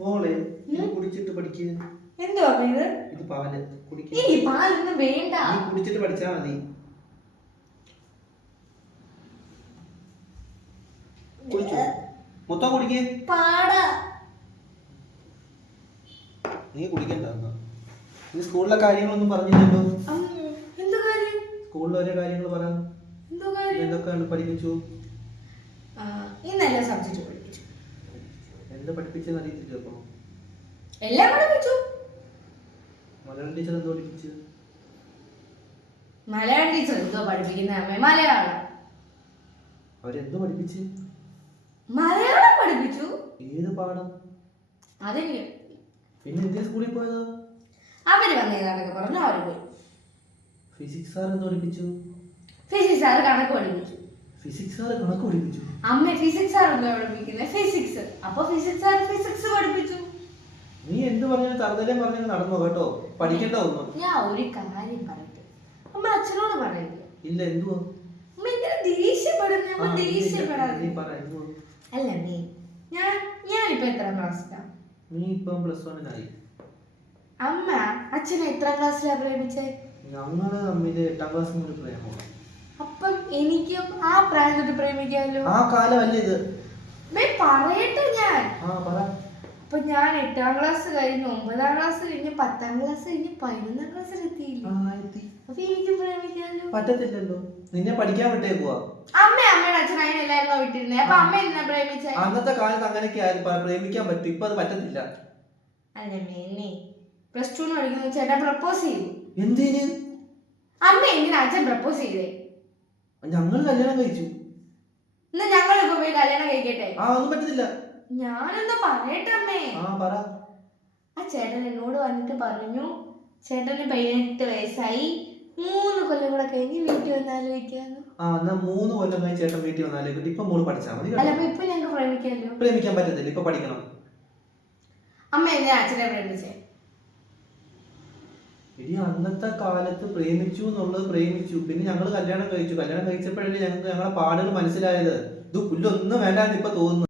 മോളെ കുടിച്ചിട്ട് പഠിക്ക്. എന്തുവാ ഇത്? ഇത് പാല് കുടിക്ക്. ഈ പാലൊന്നും വേണ്ട. നീ കുടിച്ചിട്ട് പഠിച്ചാ മതി. കുടിച്ചോ? മൊത്തം കുടിക്ക്. പാടാ. നീ കുടിക്കണ്ട. നീ സ്കൂളിലെ കാര്യങ്ങളൊന്നും പറഞ്ഞില്ലല്ലോ. എന്ത് കാര്യം? സ്കൂളിലെ ഓരോ കാര്യങ്ങൾ പറ. എന്തൊക്കെയാണ് പഠിപ്പിച്ചു? ഇന്നെല്ലാം സബ്ജക്റ്റ് പഠിപ്പിച്ചു. എന്താ പഠിപ്പിച്ചെന്ന് അറിയത്തില്ല. അപ്പൊ എല്ലാം പഠിപ്പിച്ചു. മലയാളം ടീച്ചർ എന്തോ പഠിപ്പിച്ചു? മലയാളം ടീച്ചർ എന്തോ പഠിപ്പിക്കുന്ന അമ്മ? മലയാളം അവരെന്തോ പഠിപ്പിച്ച്? മലയാളം പഠിപ്പിച്ചു. ഏത് പാഠം? അതെനിക്ക്. പിന്നെ എന്തിനാ സ്കൂളിൽ പോയതാ? അവര് വന്നേതാണൊക്കെ പറഞ്ഞു അവര് പോയി. ഫിസിക്സ് സാർ എന്തോ പഠിപ്പിച്ചു? ഫിസിക്സ് സാർ കണക്ക് പഠിപ്പിച്ചു. ഫിസിക്സ് സാർ കണക്ക് പഠിപ്പിച്ചു? അമ്മ ഫിസിക്സ് സാർ എന്തോ പഠിപ്പിക്കുന്നത്? ഫിസിക്സ്. അപ്പൊ ഫിസിക്സ് സാർ ഫിസിക്സ് പഠിപ്പിച്ചു. നീ എന്ത് പറഞ്ഞാലും തറുതലേം പറഞ്ഞാൽ നടന്നോ കേട്ടോ. പഠിക്കണ്ട ഒന്നും. ഞാൻ ഒരു കാര്യം പറയട്ടെ. അമ്മ അച്ഛനോട് പറയില്ല. ഇല്ല. എന്തുവാ? അമ്മ എന്തിനാ ദേഷ്യപ്പെടുന്നേ? അമ്മ ദേഷ്യപ്പെടാതെ. നീ പറ. എന്തുവാ? അല്ല ഞാനിപ്പോ എത്രാം ക്ലാസ്സിലാ? നീ ഇപ്പം +1 അമ്മ അച്ഛനെ എത്രാം ക്ലാസ്സിലാ പ്രേമിച്ചേ? ഞങ്ങള് തമ്മില് 8ാം ക്ലാസ് മുതൽ പ്രേമമാണ്. അപ്പം എനിക്കും ആ പ്രായത്തിൽ പ്രേമിക്കാമല്ലോ. ആ കാലമല്ല ഇത്. പറയട്ടെ ഞാൻ. പറ. അപ്പൊ ഞാൻ 8ാം ക്ലാസ് കഴിഞ്ഞ് 9ാം ക്ലാസ് കഴിഞ്ഞ് 10ാം ക്ലാസ് കഴിഞ്ഞ് 11ാം ക്ലാസ്സിൽ എത്തിയില്ലേ? അപ്പൊ എനിക്കും പ്രേമിക്കാമല്ലോ. പറ്റത്തില്ലല്ലോ. നിന്നെ പഠിക്കാൻ വിട്ടേക്കുവാ. അമ്മയുടെ അച്ഛൻ അതിനെല്ലായിരുന്നോ വിട്ടിരുന്നേ? അപ്പൊ അമ്മ എന്തിനാ പ്രേമിച്ചേ? അന്നത്തെ കാലത്ത് അങ്ങനെയൊക്കെ ആരും പ്രേമിക്കാൻ പറ്റും. ഇപ്പൊ അത് പറ്റത്തില്ല. അല്ല മേനെ +2 പഠിക്കുന്ന ചേട്ടൻ പ്രപ്പോസ് ചെയ്തു. എന്തിന്? അമ്മ എന്തിനാ അച്ഛൻ പ്രപ്പോസ് ചെയ്തേ? ഞങ്ങൾ കല്യാണം കഴിച്ചു. എന്നാ ഞങ്ങൾ ഇപ്പൊ പോയി കല്യാണം കഴിക്കട്ടെ? ഒന്നും പറ്റത്തില്ല. ഞാനെന്താ പറയട്ടെ അമ്മേ. പറ. ആ ചേട്ടൻ എന്നോട് വന്നിട്ട് പറഞ്ഞു ചേട്ടന് 18 വയസ്സായി, 3 കൊല്ലം കൂടെ കഴിഞ്ഞ് വീട്ടിൽ വന്നാലോചിക്കാന്ന്. എന്നാ 3 കൊല്ലം കഴിഞ്ഞ് ചേട്ടൻ വീട്ടിൽ വന്നാലോചിക്കട്ടെ. ഇപ്പൊ മോള് പഠിച്ചാ മതി. അല്ല അപ്പൊ ഇപ്പൊ ഞങ്ങൾക്ക് പ്രേമിക്കാമല്ലോ. പ്രേമിക്കാൻ പറ്റത്തില്ല. ഇപ്പൊ പഠിക്കണം. അമ്മ എന്തിനാ അച്ഛനെ പ്രേമിച്ചേ? ഇനി അന്നത്തെ കാലത്ത് പ്രേമിച്ചു എന്നുള്ളത് പ്രേമിച്ചു. പിന്നെ ഞങ്ങൾ കല്യാണം കഴിച്ചു. കല്യാണം കഴിച്ചപ്പോഴല്ലേ ഞങ്ങൾക്ക് ഞങ്ങളെ പാടുകൾ മനസ്സിലായത്. ഇത് പുല്ലൊന്നും വേണ്ടാന്ന് ഇപ്പൊ തോന്നുന്നു.